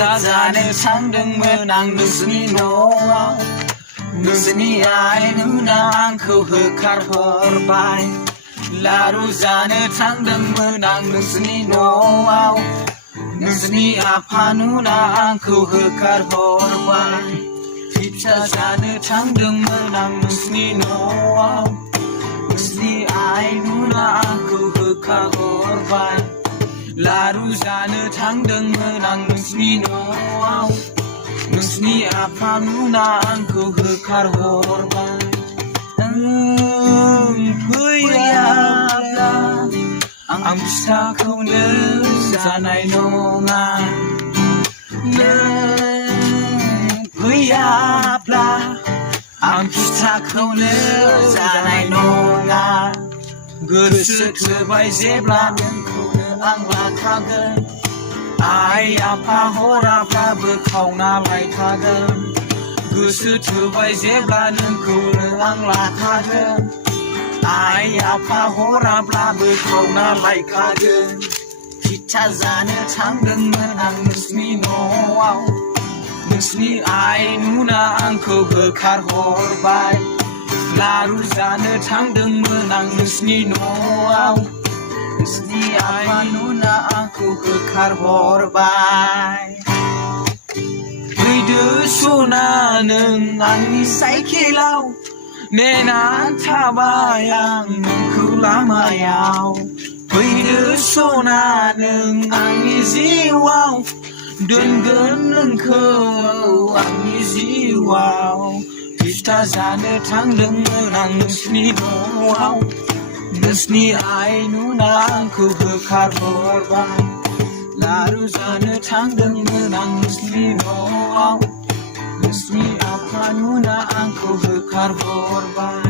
फिथा जानो थांदोंमोन आं नोंसोरनि न'आव नोंसोरनि आइ नुना आंखौ होखारहरबाय लारु जानो थांदोंमोन आं नोंसोरनि न'आव नोंसोरनि आफा नुना आंखौ होखारहरबाय फिथा जानो थांदोंमोन आं नोंसोरनि न'आव नोंसोरनि आइ नुना आंखौ होखारहरबाय लारु जानो थांदोंमोन आं नोंसोरनि न'आव नोंसोरनि आफा नुना आंखौ होखारहरबाय फैयाब्ला आं फिथाखौनो जानाय नङा फैयाब्ला आं फिथाखौनो जानाय नङा गोसो थोबाय जेब्ला नोंखौनो आं लाखागोन आइ आफा हराब्लाबो खावना लायखागोन गोसो थोबाय जेब्ला नोंखौनो आं लाखागोन आइ आफा हराब्लाबो खावना लायखागोन फिथा जानो थांदोंमोन आं नोंसोरनि न'आव नोंसोरनि आइ नुना आंखौ होखारहरबाय लारु जानो थांदोंमोन आं नोंसोरनि न'आव नोंसोरनि आफा नुना आंखौ होखारहरबाय फैदो सना नों आंनि साइकेलाव नेना थाबाय आं नोंखौ लामायाव फैदो सना नों आंनि जिउआव दोनगोन नोंखौ आंनि जिउआव फिथा जानो थांदोंमोन आं नोंसोरनि न'आव नोंसोरनि आइ नुना आंखौ होखारहरबाय लारु जानो थांदोंमोन आं नोंसोरनि न'आव नोंसोरनि आफा नुना आंखौ होखारहरबाय